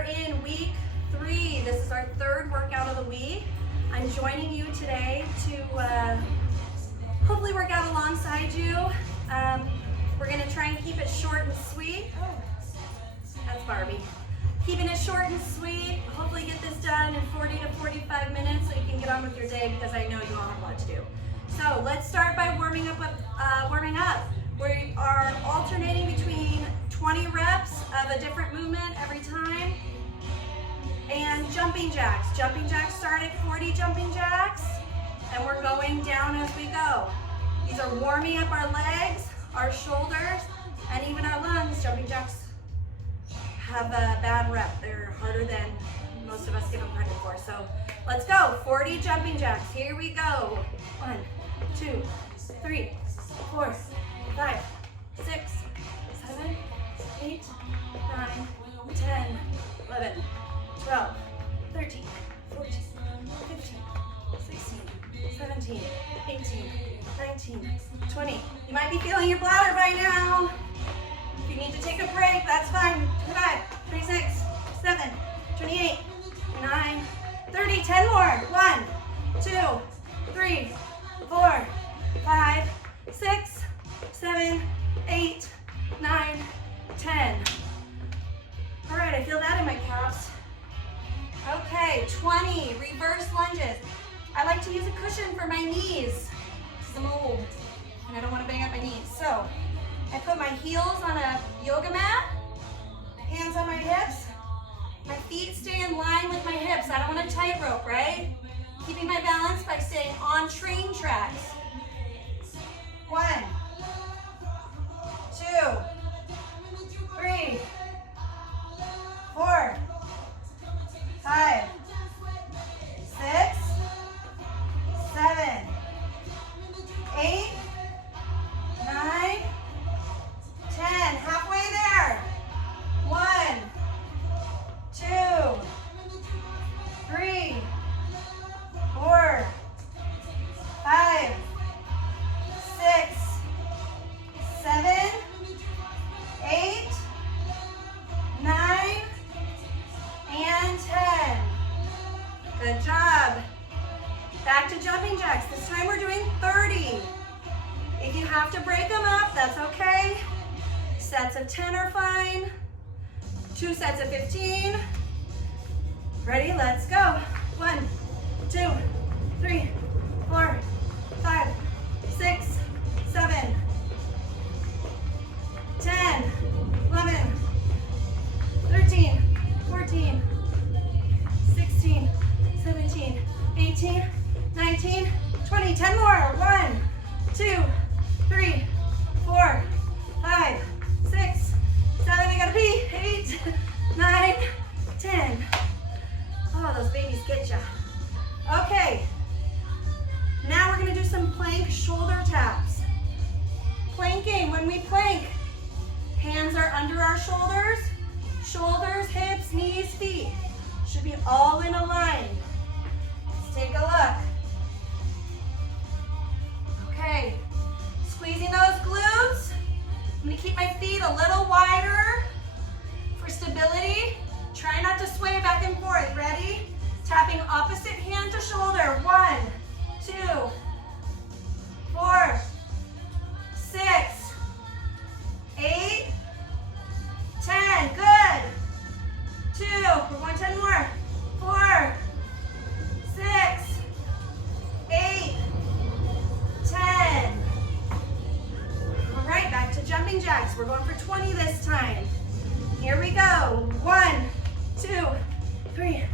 are in week 3. This is our 3rd workout of the week. I'm joining you today to hopefully work out alongside you. We're going to try and keep it short and sweet. Oh, that's Barbie. Keeping it short and sweet. Hopefully get this done in 40 to 45 minutes so you can get on with your day, because I know you all have a lot to do. So let's start by warming up. We are alternating between 20 reps of a different movement every time. And jumping jacks. Jumping jacks start at 40 jumping jacks, and we're going down as we go. These are warming up our legs, our shoulders, and even our lungs. Jumping jacks have a bad rep. They're harder than most of us give them credit for. So let's go. 40 jumping jacks. Here we go. 1, 2, 3, 4, 5, 6, 7, 8, 9, 10, 11, 12, 13, 14, 15, 16, 17, 18, 19, 20. You might be feeling your bladder by now. If you need to take a break, that's fine. 25, 26, 7, 28, 29, 30. 10 more. 1, 2, 3, 4, 5, 6, 7, 8, 9, 10. All right, I feel that in my calves. Okay, 20 reverse lunges. I like to use a cushion for my knees because I'm old and I don't want to bang up my knees. So I put my heels on a yoga mat, hands on my hips. My feet stay in line with my hips. I don't want a tightrope, right? Keeping my balance by staying on train tracks. 1, 2, 3, 4, 5, 6, 7, 8, 9, 10. Halfway there. 1, 2, 3, 4, 5, 6, 7, 8, 9, and 10. Good job. Back to jumping jacks. This time we're doing 30. If you have to break them up, that's okay. Sets of 10 are fine. 2 sets of 15. Ready? Let's go. 1, 2, 3, 4, 5, 6, 7, 10, 11, 13, 14, 16, 17, 18, 19, 20. 10 more. 1, 2, 3, 4, 5, 6, 7. I gotta pee. 8, 9, 10. Oh, those babies get ya. Okay. Now we're gonna do some plank shoulder taps. Planking. When we plank, hands are under our shoulders. Shoulders, hips, knees, feet should be all in a line. Let's take a look. Okay, squeezing those glutes. I'm gonna keep my feet a little wider for stability. Try not to sway back and forth. Ready? Tapping opposite hand to shoulder. 1, 2, 4, 6, 8, 10. Good. 2. We're going 10 more. 4, 6, 8, 10. All right, back to jumping jacks. We're going for 20 this time. Here we go. 1, 2, 3,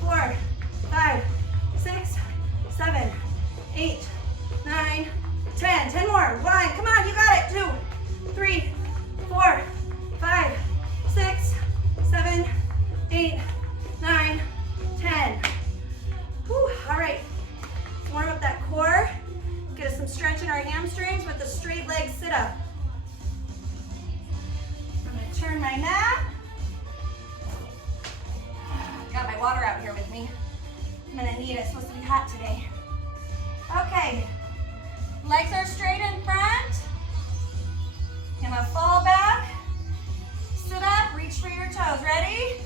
4, 5, 6, 7, 8, 9, 10. 10 more. 1. Come on, you got it. 2, 3, 4, 5, 6, 7, 8, 9, 10. Whew. All right. Let's warm up that core. Get us some stretch in our hamstrings with the straight leg sit up. I'm going to turn my mat. Got my water out here with me. I'm going to need it. It's supposed to be hot today. Okay. Legs are straight in front. You're going to fall back. Sit up. Reach for your toes. Ready?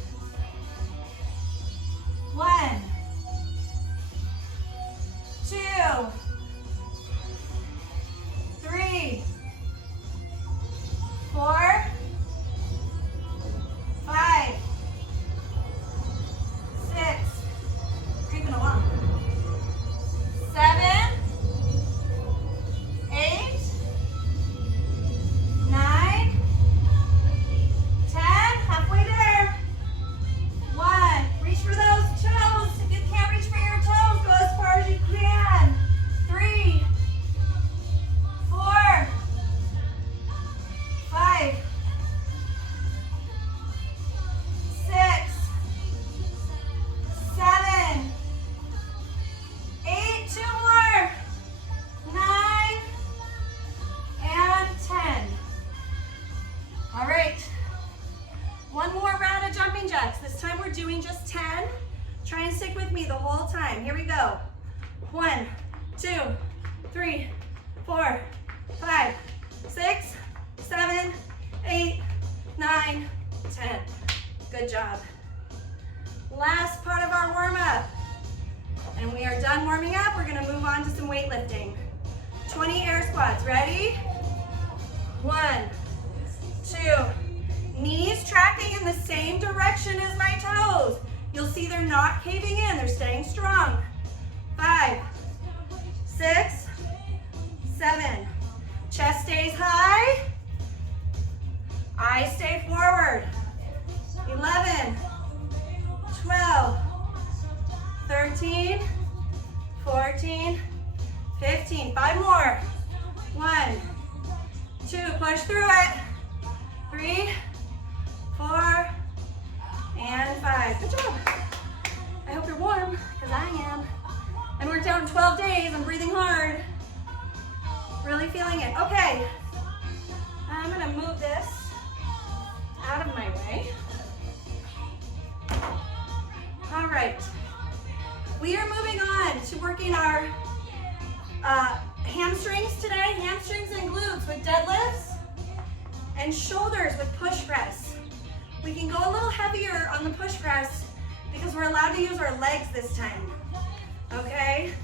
sets. This time we're doing just 10. Try and stick with me the whole time. Here we go. 1, 2, 3, 4, 5, 6, 7, 8, 9, 10. Good job. Last part of our warm-up. And we are done warming up. We're gonna move on to some weightlifting. 20 air squats, ready? 1, 2, knees tracking in the same direction as my toes. You'll see they're not caving in, they're staying strong. 5, 6, 7. Chest stays high. Eyes stay forward. 11, 12, 13, 14, 15. 5 more. 1, 2, push through it. 3, 4, and 5. Good job. I hope you're warm, because I am. I worked out in 12 days. I'm breathing hard. Really feeling it. Okay. I'm going to move this out of my way. All right. We are moving on to working our hamstrings today. Hamstrings and glutes with deadlifts and shoulders with push press. We can go a little heavier on the push press because we're allowed to use our legs this time. Okay?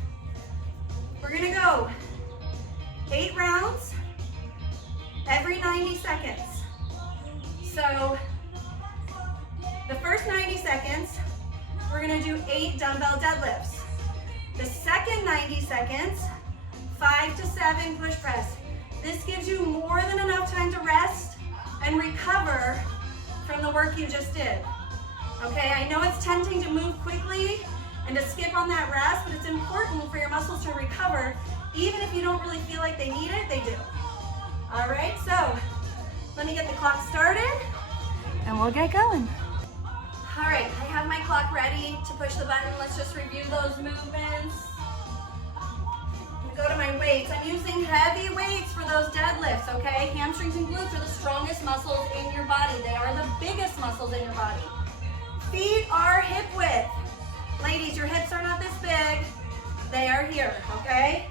We're gonna go 8 rounds every 90 seconds. So the first 90 seconds, we're gonna do 8 dumbbell deadlifts. The second 90 seconds, 5 to 7 push press. This gives you more than enough time to rest and recover from the work you just did. Okay, I know it's tempting to move quickly and to skip on that rest, but it's important for your muscles to recover. Even if you don't really feel like they need it, they do. All right, so let me get the clock started and we'll get going. All right, I have my clock ready to push the button. Let's just review those movements. Go to my weights. I'm using heavy weights for those deadlifts, okay? Hamstrings and glutes are the strongest muscles in your body. They are the biggest muscles in your body. Feet are hip width. Ladies, your hips are not this big. They are here, okay?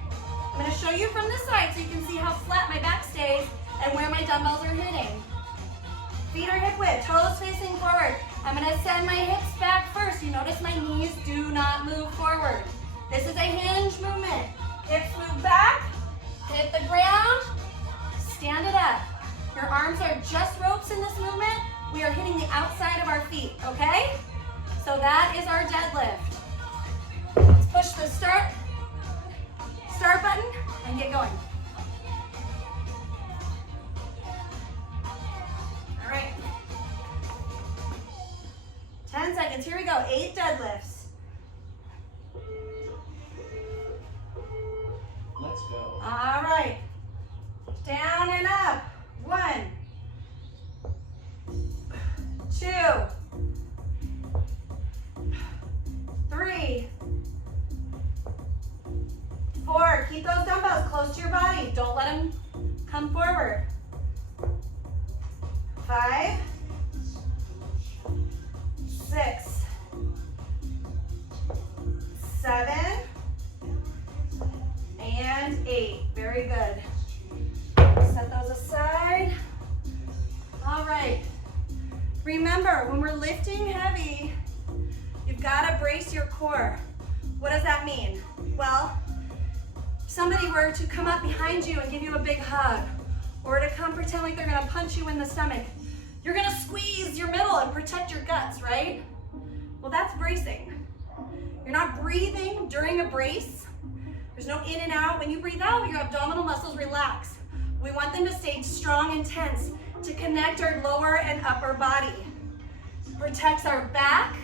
I'm gonna show you from this side so you can see how flat my back stays and where my dumbbells are hitting. Feet are hip width, toes facing forward. I'm gonna send my hips back first. You notice my knees do not move forward. This is a hinge movement. Hips move back, hit the ground, stand it up. Your arms are just ropes in this movement. We are hitting the outside of our feet, okay? So that is our deadlift. Let's push the start button and get going. All right. 10 seconds, here we go, 8 deadlifts. Let's go. All right. Down and up. 1, 2, 3, 4. Keep those dumbbells close to your body. Don't let them come forward. 5, 6, 7, and 8. Very good. Set those aside. All right. Remember, when we're lifting heavy, you've got to brace your core. What does that mean? Well, if somebody were to come up behind you and give you a big hug, or to come pretend like they're going to punch you in the stomach, you're going to squeeze your middle and protect your guts, right? Well, that's bracing. You're not breathing during a brace. There's no in and out. When you breathe out, your abdominal muscles relax. We want them to stay strong and tense to connect our lower and upper body. Protects our back.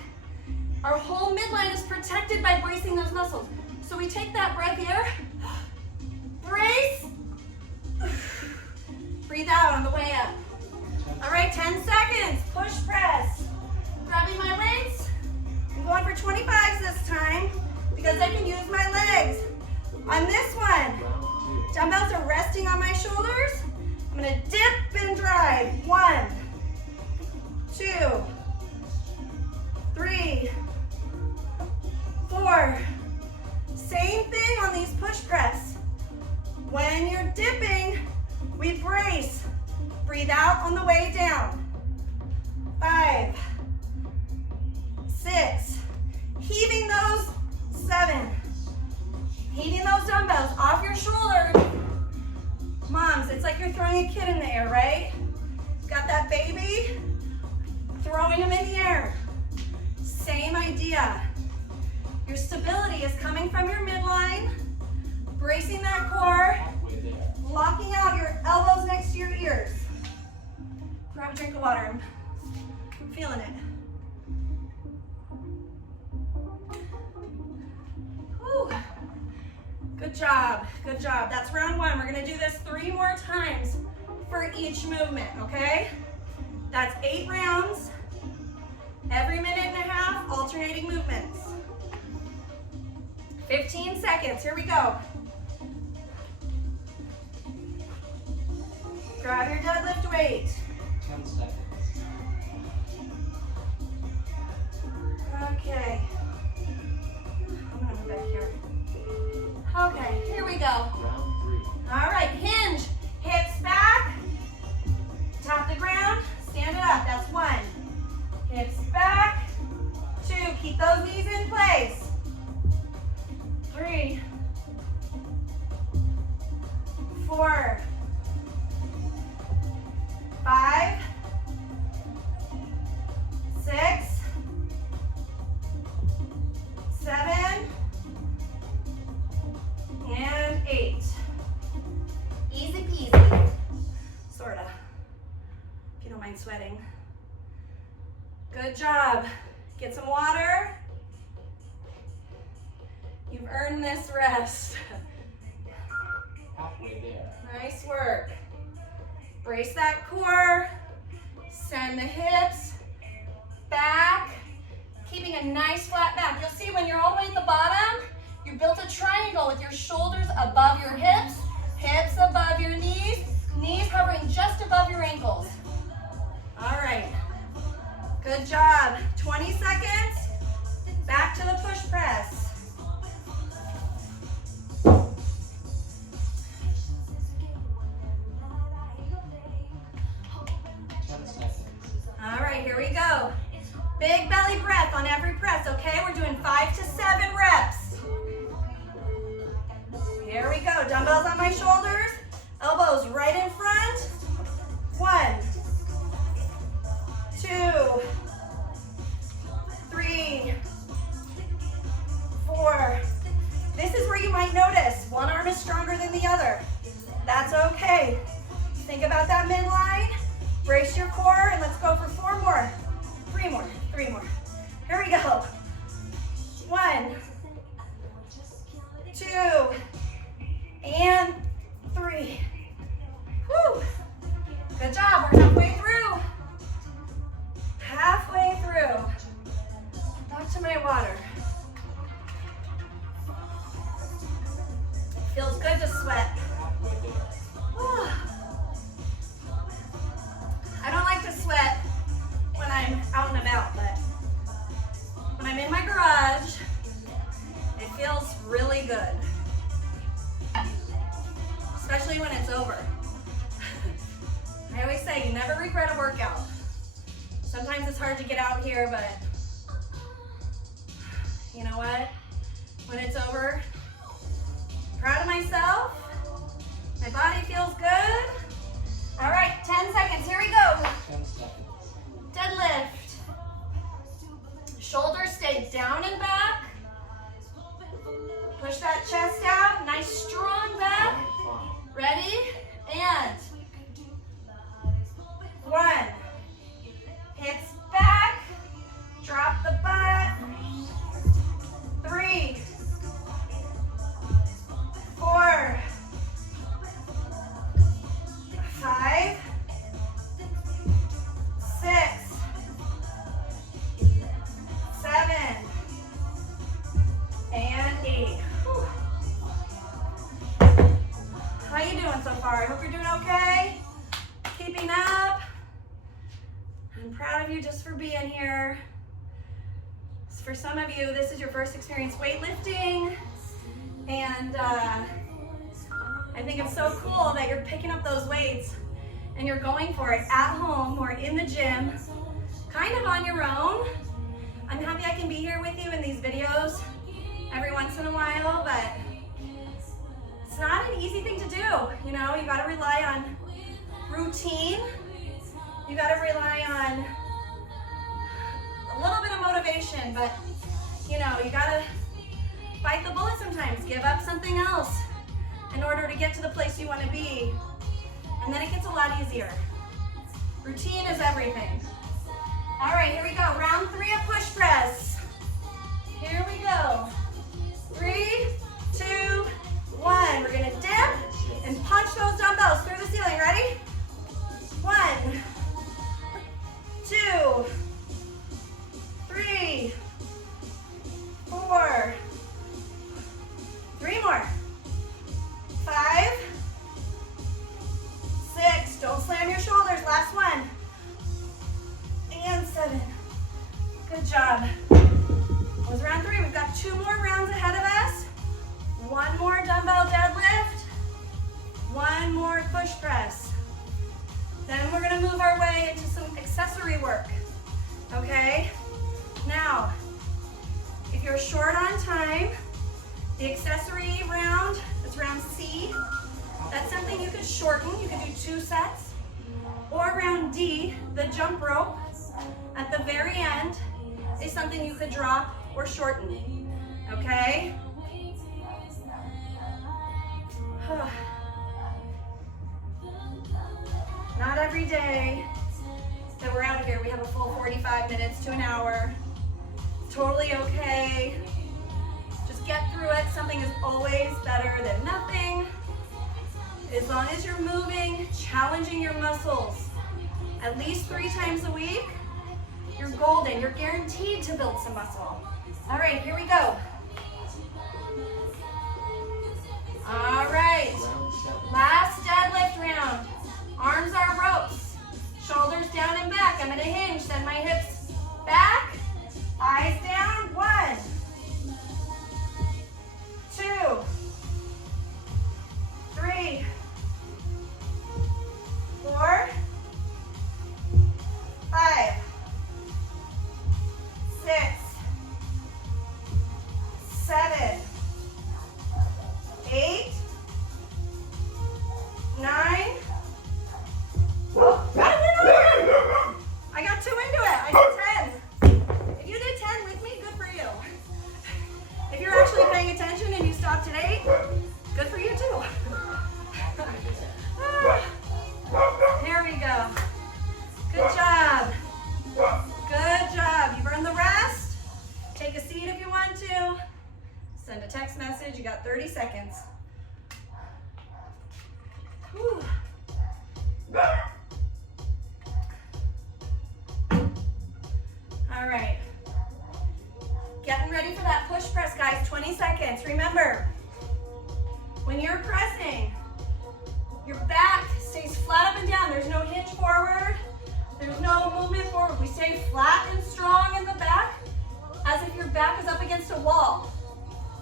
Our whole midline is protected by bracing those muscles. So we take that breath here, brace, breathe out on the way up. All right, 10 seconds, push press. Grabbing my weights, I'm going for 25s this time because I can use my legs. On this one, dumbbells are resting on my shoulders. I'm gonna dip and drive. 1, 2, we're dipping, we brace. Breathe out on the way down. 5, 6, heaving those 7. Heaving those dumbbells off your shoulders. Moms, it's like you're throwing a kid in the air, right? Got that baby? Throwing them in the air. Same idea. Your stability is coming from your midline, bracing that core, locking out your elbows next to your ears. Grab a drink of water. I'm feeling it. Whew. Good job, good job. That's round 1. We're gonna do this 3 more times for each movement, okay? That's 8 rounds, every minute and a half, alternating movements. 15 seconds, here we go. Grab your deadlift weight. 10 seconds. Okay. I'm gonna move back here. Okay, here we go. Round 3. All right, hinge, hips back, tap the ground, stand it up, that's 1. Hips back, 2, keep those knees in place. 3, 4, 5, 6, 7, and 8. Easy peasy. Sorta. If you don't mind sweating. Good job. Get some water. You've earned this rest. Halfway there. Nice work. Brace that core. Send the hips back. Keeping a nice flat back. You'll see when you're all the way at the bottom, you built a triangle with your shoulders above your hips, hips above your knees, knees hovering just above your ankles. All right. Good job. 20 seconds. Back to the push press. All right, here we go. Big belly breath on every press, okay? We're doing 5 to 7 reps. Here we go. Dumbbells on my shoulders, elbows right in front. 1, 2, 3, 4. This is where you might notice one arm is stronger than the other. That's okay. Think about that midline. Brace your core, and let's go for 4 more. 3 more. 3 more. Here we go. 1, 2, and 3. Whew. Good job. We're halfway through. Halfway through. Back to my water. Feels good to sweat. Whew. I don't like to sweat when I'm out and about, but when I'm in my garage, it feels really good. Especially when it's over. I always say you never regret a workout. Sometimes it's hard to get out here, but you know what? When it's over, I'm proud of myself. My body feels good. All right, 10 seconds, here we go. 10 seconds. Deadlift. Shoulders stay down and back. Push that chest out, nice strong back. Ready? And 1. Hips back, drop the butt. 3, 4, 5, 6, 7, and 8. Whew. How you doing so far? I hope you're doing okay. Keeping up. I'm proud of you just for being here. For some of you, this is your first experience weightlifting, and I think it's so cool that you're picking up those weights and you're going for it at home or in the gym, kind of on your own. I'm happy I can be here with you in these videos every once in a while, but it's not an easy thing to do. You know, you gotta rely on routine. You gotta rely on a little bit of motivation, but you know, you gotta bite the bullet sometimes, give up something else in order to get to the place you wanna be. And then it gets a lot easier. Routine is everything. All right, here we go. Round 3 of push press. Here we go. 3, 2, 1. We're gonna dip and punch those dumbbells through the ceiling. Ready? 1, 2, 3, 4. 3 more. 5, 6. Don't slam your shoulders. Last one. And 7. Good job. That was round 3. We've got 2 more rounds ahead of us. 1 more dumbbell deadlift. 1 more push press. Then we're gonna move our way into some accessory work. Okay? Now, if you're short on time, the accessory round, it's round C. That's something you could shorten. You could do 2 sets. Or round D, the jump rope at the very end, is something you could drop or shorten. Okay? Not every day that we're out of here we have a full 45 minutes to an hour. Totally okay. Just get through it. Something is always better than nothing. As long as you're moving, challenging your muscles at least 3 times a week, you're golden. You're guaranteed to build some muscle. All right, here we go. All right, last deadlift round. Arms are ropes, shoulders down and back. I'm gonna hinge, send my hips back, eyes down. 1, 2, 3, 4, 5, 6, 7, 8, 9. Oh, I went over. I got 2 into it. I did 10. If you did 10 with me, good for you. If you're actually paying attention and you stopped at 8, good for you too. Here we go. Good job. Good job. You've earned the rest. Take a seat if you want to. Send a text message. You got 30 seconds. Whew. All right. Getting ready for that push press, guys. 20 seconds. Remember, when you're pressing, your back stays flat up and down. There's no hinge forward. There's no movement forward. We stay flat and strong in the back as if your back is up against a wall.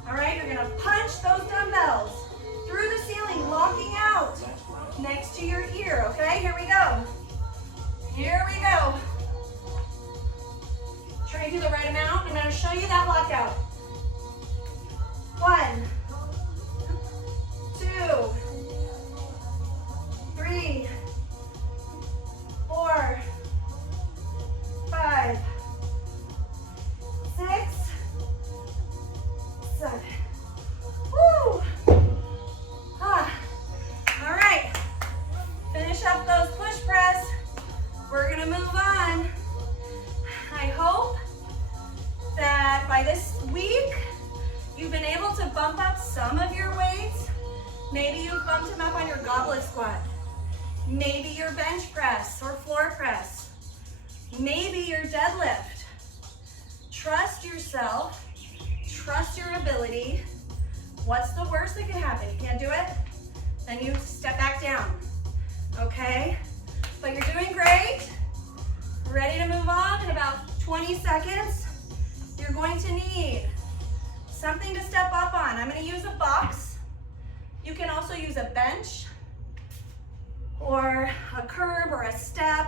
All right, you're gonna punch those dumbbells through the ceiling, locking out next to your ear, okay? Here we go. Here we go. Try to do the right amount. I'm gonna show you that lockout. 1, 2, 3, 4, 5, 6, 7. Woo! All right. Finish up those push press. We're gonna move on. I hope that by this week, you've been able to bump up some of your weights. Maybe you've bumped them up on your goblet squat. Maybe your bench press or floor press. Maybe your deadlift. Trust yourself. Trust your ability. What's the worst that can happen? You can't do it? Then you step back down, okay? But you're doing great. Ready to move on in about 20 seconds. You're going to need something to step up on. I'm gonna use a box. You can also use a bench or a curb or a step.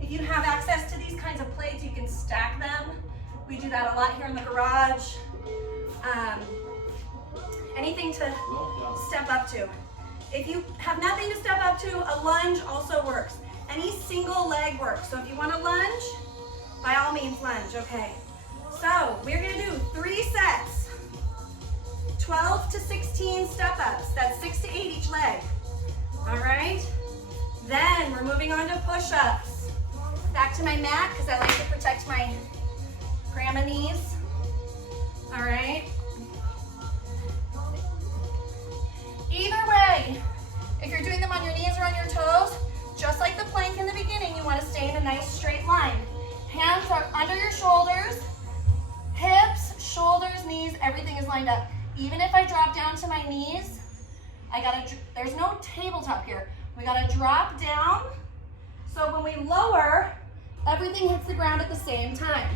If you have access to these kinds of plates, you can stack them. We do that a lot here in the garage. Anything to step up to. If you have nothing to step up to, a lunge also works. Any single leg works. So if you want to lunge, by all means lunge, okay. So we're gonna do 3 sets. 12 to 16 step ups. That's 6 to 8 each leg. All right? Then we're moving on to push-ups. Back to my mat, because I like to protect my grandma knees. All right? Either way, if you're doing them on your knees or on your toes, just like the plank in the beginning, you want to stay in a nice straight line. Hands are under your shoulders, hips, shoulders, knees, everything is lined up. Even if I drop down to my knees, there's no tabletop here. We gotta drop down, so when we lower, everything hits the ground at the same time.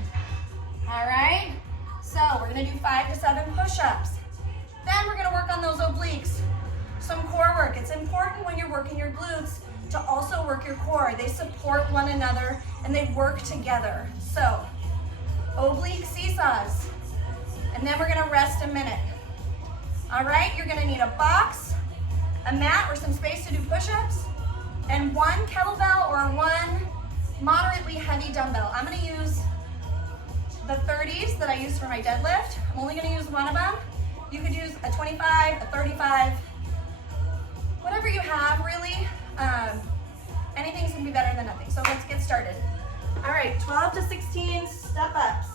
All right? So we're gonna do 5 to 7 push-ups. Then we're gonna work on those obliques. Some core work. It's important when you're working your glutes to also work your core. They support one another and they work together. So, oblique seesaws. And then we're gonna rest a minute. All right, you're gonna need a box, a mat or some space to do push-ups, and 1 kettlebell or 1 moderately heavy dumbbell. I'm gonna use the 30s that I use for my deadlift. I'm only gonna use 1 of them. You could use a 25, a 35, whatever you have really. Anything's gonna be better than nothing. So let's get started. All right, 12 to 16 step ups.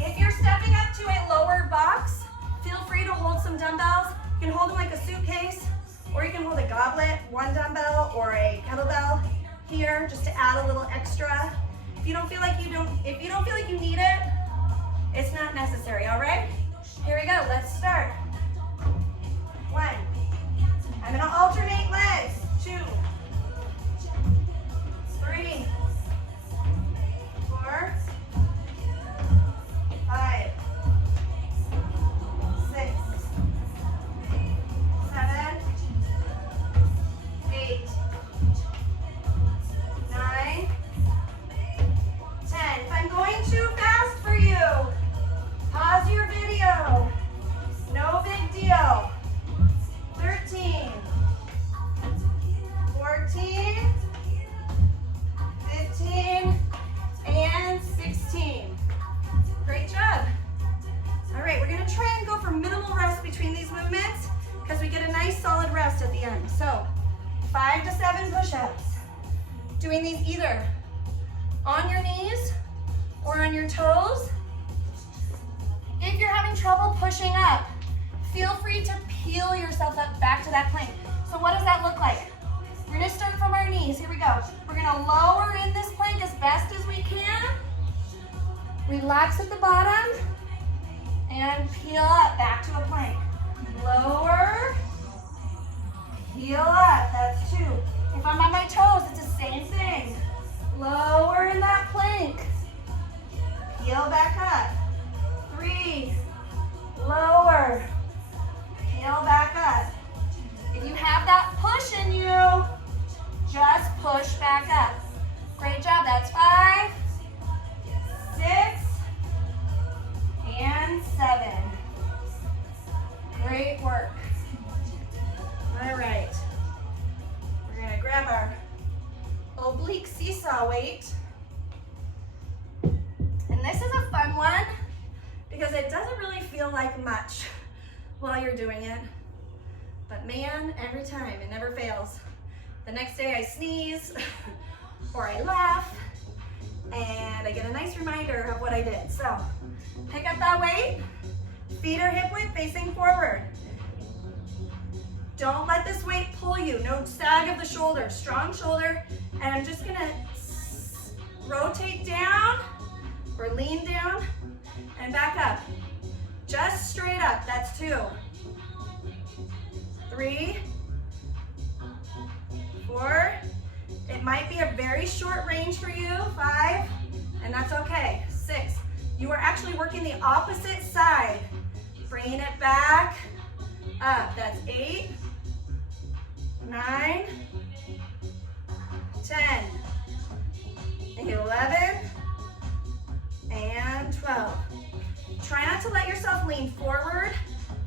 If you're stepping up to a lower box, feel free to hold some dumbbells. You can hold them like a suitcase, or you can hold a goblet, 1 dumbbell or a kettlebell here, just to add a little extra. If you don't feel like you need it, it's not necessary, all right? Here we go, let's start. 1. I'm gonna alternate legs. 2, 3, 4, 5, 6, 7, 8, 9, 10. If I'm going too fast for you, pause your video. No big deal. 13, 14, 15, and 16. Great job. All right, we're gonna try and go for minimal rest between these movements because we get a nice solid rest at the end. So 5 to 7 push-ups. Doing these either on your knees or on your toes. If you're having trouble pushing up, feel free to peel yourself up back to that plank. So what does that look like? We're gonna start from our knees. Here we go. We're gonna lower in this plank as best as we can. Relax at the bottom and peel up back to a plank. Lower, peel up, that's 2. If I'm on my toes, it's the same thing. Lower in that plank, peel back up. 3, lower, peel back up. If you have that push in you, just push back up. Great job, that's 5, 6, and 7. Great work. All right, we're gonna grab our oblique seesaw weight. And this is a fun one because it doesn't really feel like much while you're doing it. But man, every time, it never fails. The next day I sneeze or I laugh and I get a nice reminder of what I did. So pick up that weight, feet are hip width facing forward. Don't let this weight pull you. No sag of the shoulder, strong shoulder. And I'm just gonna rotate down or lean down and back up. Just straight up, that's 2. 3, 4. It might be a very short range for you. 5, and that's okay. 6. You are actually working the opposite side. Bringing it back up. That's 8, 9, 10, 11, and 12. Try not to let yourself lean forward,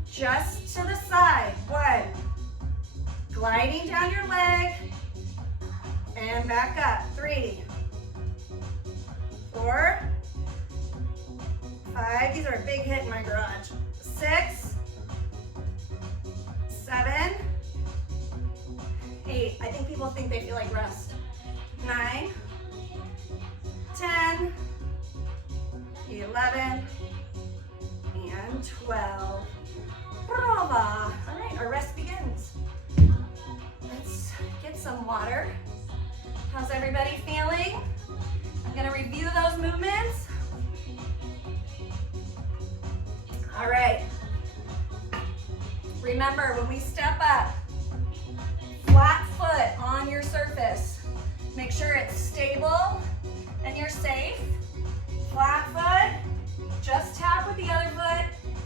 just to the side. 1, gliding down your leg, and back up. 3, 4, 5, these are a big hit in my garage. 6, 7, 8. I think people think they feel like rest. 9, 10, 11, and 12. Brava. All right, our rest begins. Let's get some water. How's everybody feeling? I'm gonna review those movements. All right. Remember, when we step up, flat foot on your surface. Make sure it's stable and you're safe. Flat foot, just tap with the other foot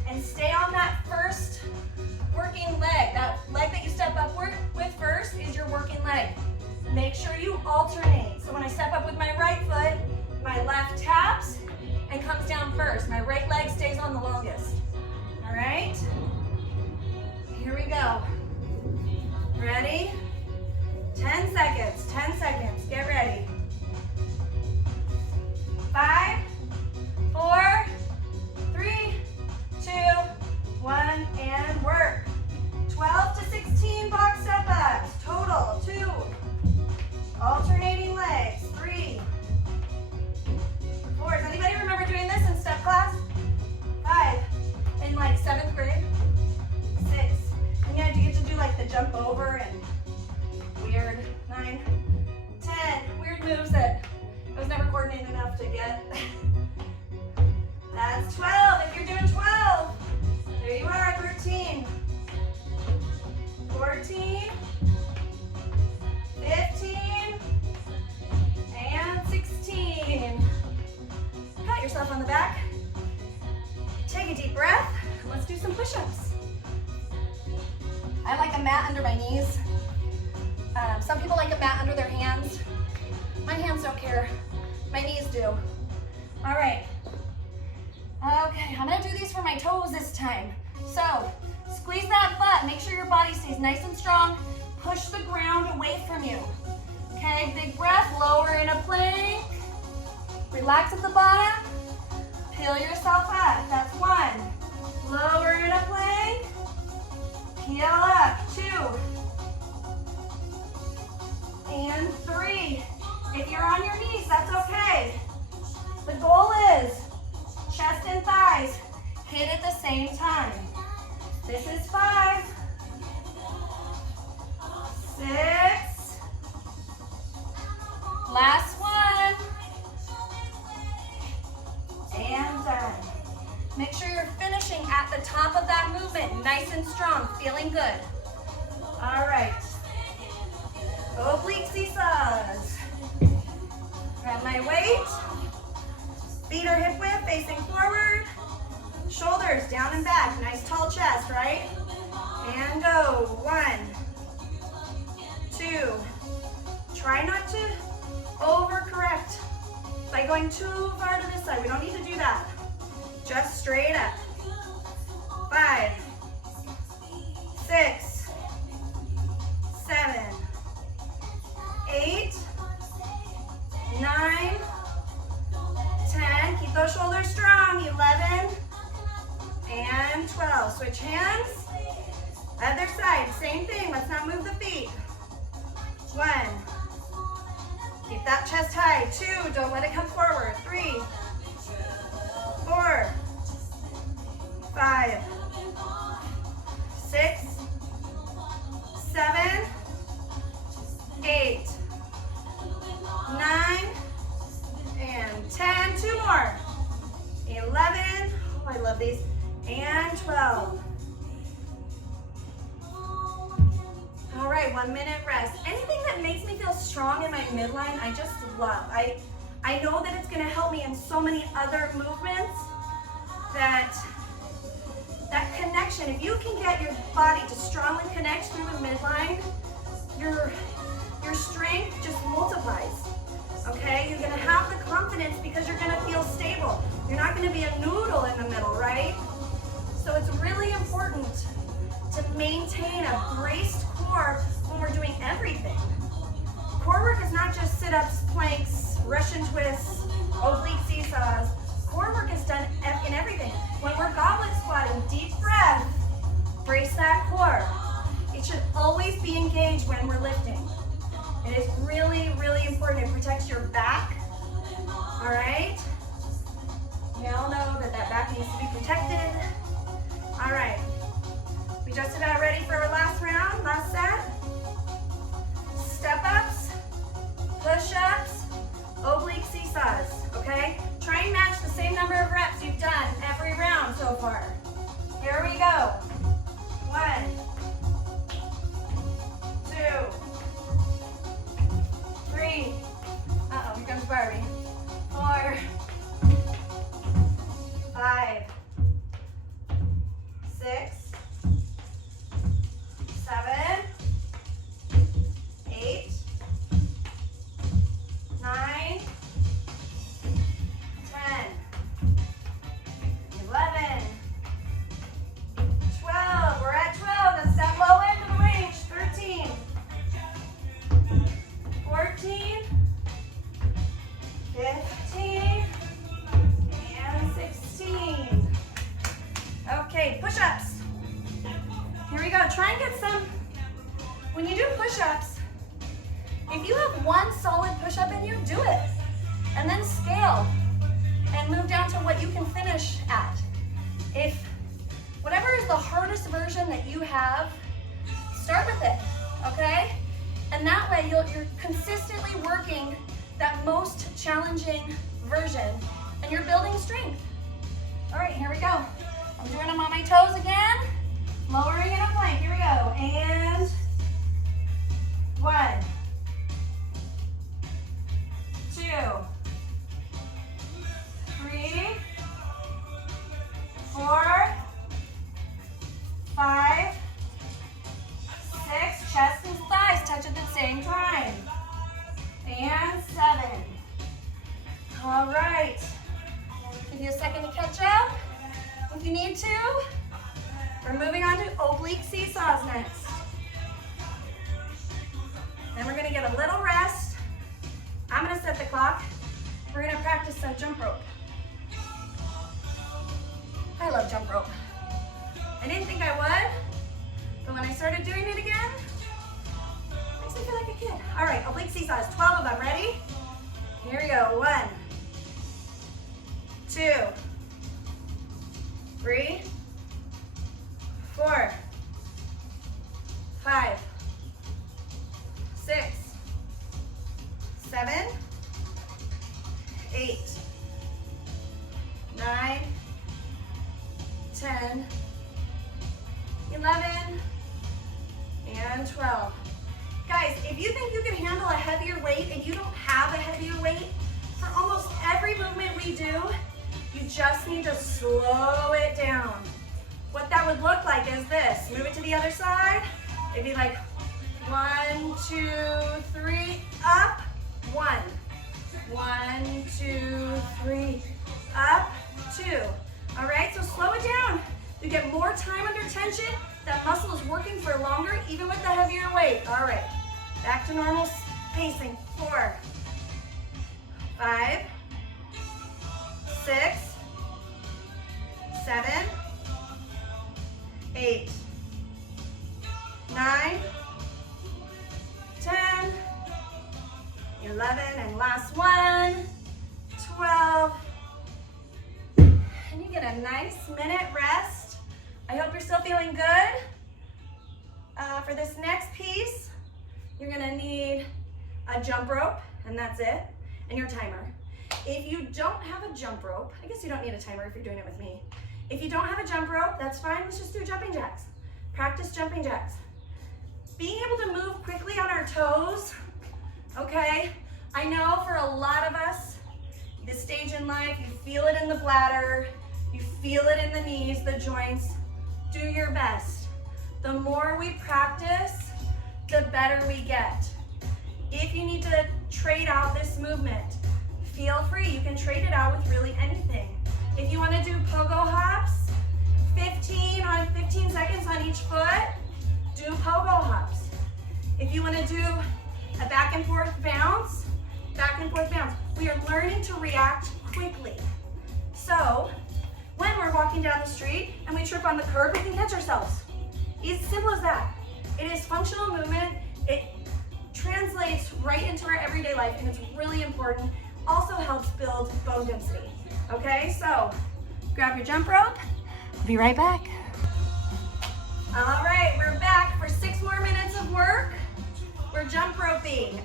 and stay on that first working leg. That leg that you step up with first is your working leg. Make sure you alternate. So when I step up with my right foot, my left taps and comes down first. My right leg stays on the longest. All right? Here we go. Ready? 10 seconds, 10 seconds. Get ready. 5, 4, 3, 2, 1, and work. 12 to 16 box step-ups. Total, 2. Alternating legs, 3, 4. Does anybody remember doing this in step class? 5, in like 7th grade. 6. And yeah, you get to do like the jump over and weird. 9, 10. Weird moves that I was never coordinated enough to get. That's 12. If you're doing 12, there you are, 13, 14, 15, and 16. Pat yourself on the back. Take a deep breath. Let's do some push-ups. I like a mat under my knees. Some people like a mat under their hands. My hands don't care. My knees do. All right. Okay, I'm gonna do these for my toes this time. So, squeeze that butt. Make sure your body stays nice and strong. Push the ground away from you. Okay, big breath. Lower in a plank. Relax at the bottom. Peel yourself up. That's 1. Lower in a plank. Peel up. 2. And 3. If you're on your knees, that's okay. The goal is chest and thighs hit at the same time. This is 5, 6, last one, and done. Make sure you're finishing at the top of that movement, nice and strong, feeling good. All right. Oblique seesaws. Grab my weight. Feet are hip width, facing forward. Shoulders down and back. Nice tall chest, right? And go. 1, 2. Try not to overcorrect by going too far to this side. We don't need to do that. Just straight up. 5, 6, 7, 8, 9, 10. Keep those shoulders strong. 11 and 12. Switch hands. Other side. Same thing. Let's not move the feet. 1. Keep that chest high. 2. Don't let it come forward. 3, 4, 5, 6, 7, 8, 9, and 10. 2 more. 11. Oh, I love these. And 12. All right, 1 minute rest. Anything that makes me feel strong in my midline, I just love. I I know that it's gonna help me in so many other movements, that connection, if you can get your body to strongly connect through the midline, your strength just multiplies, okay? You're gonna have the confidence because you're gonna feel stable. You're not gonna be a noodle in the middle, right? So it's really important to maintain a braced core when we're doing everything. Core work is not just sit-ups, planks, Russian twists, oblique seesaws. Core work is done in everything. When we're goblet squatting, deep breath, brace that core. It should always be engaged when we're lifting. It is really, really important. It protects your back, all right? We all know that back needs to be protected. All right, we just about ready for our last round, last set. Step ups, push ups, oblique seesaws, okay? Try and match the same number of reps you've done every round so far. Here we go. 1, 2, 3. Uh-oh, here comes Barbie. 4, 5, 6, 7, 8, 9, 10, 11, 12. We're at 12. That's that low end of the range. 13, 14, 15, and 16. Okay, push-ups. Here we go. Try and get some. When you do push-ups, if you have one solid push-up in you, do it. And then scale and move down to what you can finish at. If whatever is the hardest version that you have, start with it, okay? And that way you're consistently working that most challenging version and you're building strength. All right, here we go. I'm doing them on my toes again, lowering in a plank. Here we go. And 1, 2, 3, 4, 5, 6. Chest and thighs touch at the same time. And 7. All right. Give you a second to catch up if you need to. We're moving on to oblique seesaws next. Then we're gonna get a little rest. I'm gonna set the clock. We're gonna practice some jump rope. I love jump rope. I didn't think I would, but when I started doing it again, it makes me feel like a kid. All right, oblique seesaws, 12 of them, ready? Here we go, 1, 2, 3, 4, 5, 6, 7, 8, 9, 10, 11, and 12. Guys, if you think you can handle a heavier weight and you don't have a heavier weight, for almost every movement we do, you just need to slow it down. What that would look like is this. Move it to the other side. It'd be like 1, 2, 3, up, 1. 1, 2, 3, up, 2. All right, so slow it down. You get more time under tension. That muscle is working for longer, even with the heavier weight. All right, back to normal pacing. 4, 5, 6, 7, 8, 9, 10, 11, and last one, 12. And you get a nice minute rest. I hope you're still feeling good. For this next piece, you're gonna need a jump rope, and that's it, and your timer. If you don't have a jump rope, I guess you don't need a timer if you're doing it with me. If you don't have a jump rope, that's fine, let's just do jumping jacks. Practice jumping jacks. Being able to move quickly on our toes, okay? I know for a lot of us, This stage in life, you feel it in the bladder, you feel it in the knees, the joints. Do your best. The more we practice, the better we get. If you need to trade out this movement, feel free. You can trade it out with really anything. If you want to do pogo hops, 15 seconds on each foot, do pogo hops. If you want to do a back and forth bounce, back and forth bounce. We are learning to react quickly. So, when we're walking down the street and we trip on the curb, we can catch ourselves. It's as simple as that. It is functional movement. It translates right into our everyday life, and it's really important. Also helps build bone density. Okay, so grab your jump rope. We'll be right back. All right, we're back for 6 more minutes of work. We're jump roping.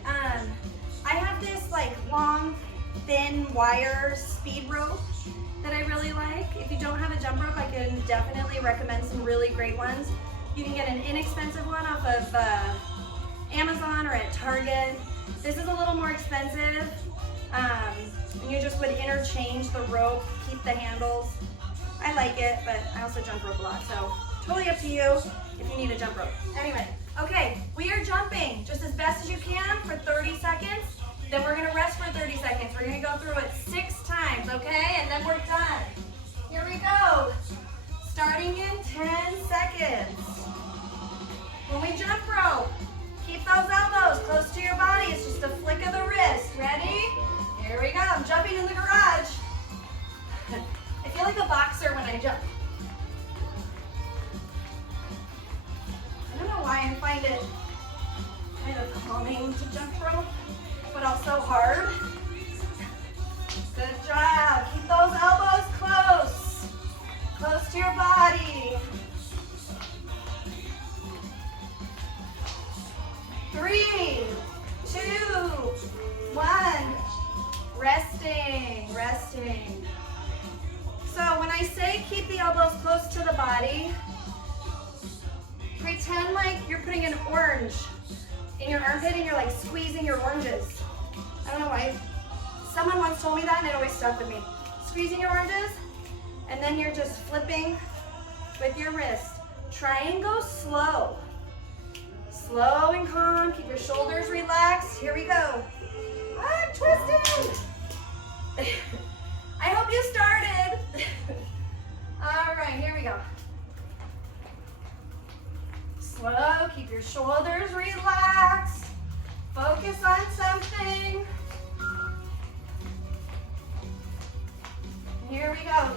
I have this like long, thin wire speed rope that I really like. If you don't have a jump rope, I can definitely recommend some really great ones. You can get an inexpensive one off of Amazon or at Target. This is a little more expensive. And you just would interchange the rope, keep the handles. I like it, but I also jump rope a lot, so totally up to you if you need a jump rope. Anyway, okay, we are jumping just as best as you can for 30 seconds. Then we're gonna rest for 30 seconds. We're gonna go through it 6 times, okay? And then we're done. Here we go. Starting in 10 seconds. When we jump rope, keep those elbows close to your body. It's just a flick of the wrist. Ready? Here we go. I'm jumping in the garage. I feel like a boxer when I jump. I don't know why I find it kind of calming to jump rope, but also hard. Good job. Keep those elbows close. Close to your body. 3, 2, 1. Resting, resting. So when I say keep the elbows close to the body, pretend like you're putting an orange in your armpit and you're like squeezing your oranges. I don't know why. Someone once told me that and it always stuck with me. Squeezing your oranges, and then you're just flipping with your wrist. Try and go slow. Slow and calm. Keep your shoulders relaxed. Here we go. I'm twisting. I hope you started. All right, here we go. Slow, keep your shoulders relaxed. Focus on something. Here we go.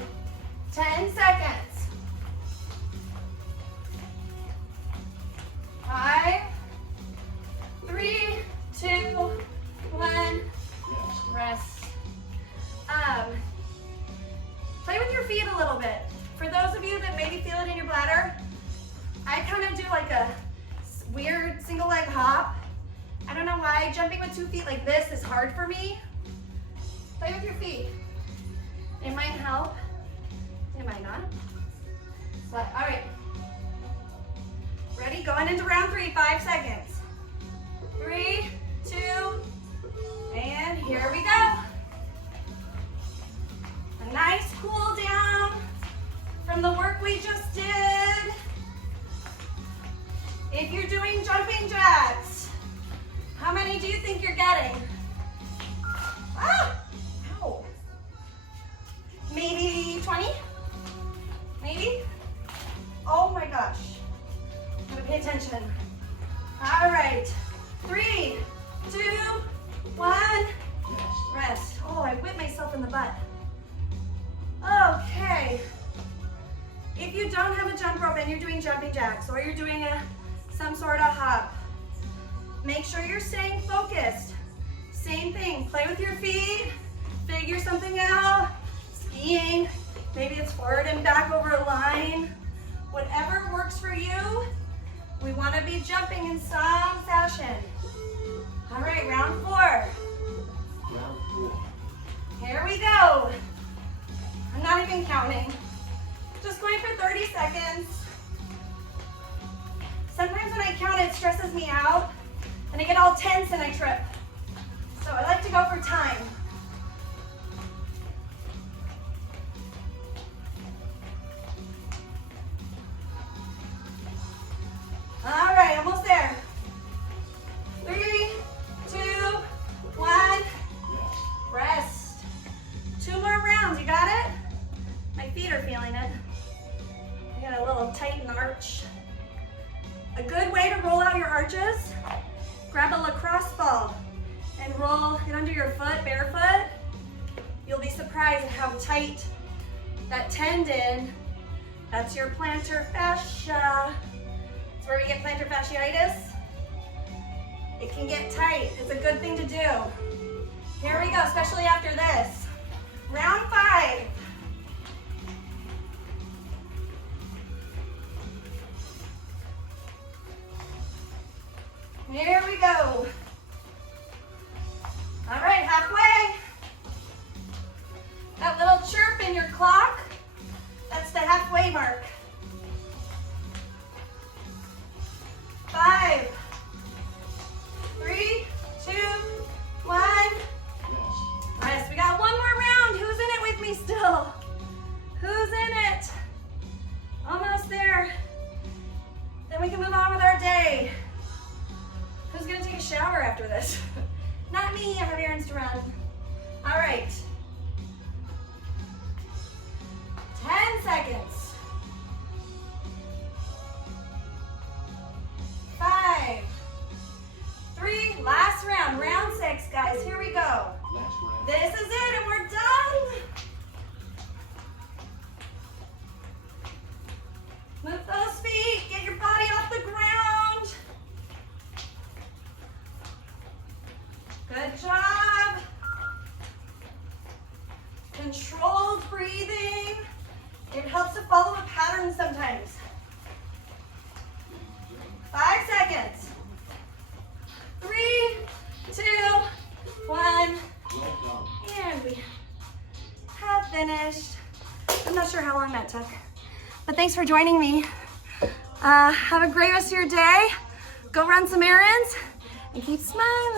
10 seconds. 5, 3, 2, 1. Rest. Play with your feet a little bit. For those of you that maybe feel it in your bladder, I kind of do like a weird single leg hop. I don't know why jumping with 2 feet like this is hard for me. Play with your feet. It might help. It might not. But, all right. Ready? Going into round 3, 5 seconds. 3, 2, and here we go. A nice cool down from the work we just did. If you're doing jumping jacks, how many do you think you're getting? Ah! Ow. Maybe 20? Maybe? Oh my gosh. I'm gonna pay attention. All right. 3, 2, 1. Rest. Oh, I whipped myself in the butt. Okay. If you don't have a jump rope and you're doing jumping jacks or you're doing some sort of hop, make sure you're staying focused. Same thing. Play with your feet. Figure something out. Skiing. Maybe it's forward and back over a line. Whatever works for you. We want to be jumping in some fashion. All right, round 4. Here we go. I'm not even counting. Just going for 30 seconds. Sometimes when I count, it stresses me out, and I get all tense and I trip. So I like to go for time. foot barefoot, you'll be surprised at how tight that tendon, that's your plantar fascia. It's where we get plantar fasciitis. It can get tight. It's a good thing to do. Here we go, especially after this. Round 5. Here we go. All right, halfway. That little chirp in your clock, that's the halfway mark. 5, 3, 2, 1. Nice, we got one more round. Who's in it with me still? Who's in it? Almost there. Then we can move on with our day. Who's gonna take a shower after this? Not me, I have errands to run. All right. 10 seconds. 5, 3, last round, round 6, guys, here we go. This is it, and we're done. Move those feet, get your body off the ground. Good job. Controlled breathing. It helps to follow a pattern sometimes. 5 seconds. 3, 2, 1. And we have finished. I'm not sure how long that took, but thanks for joining me. Have a great rest of your day. Go run some errands and keep smiling.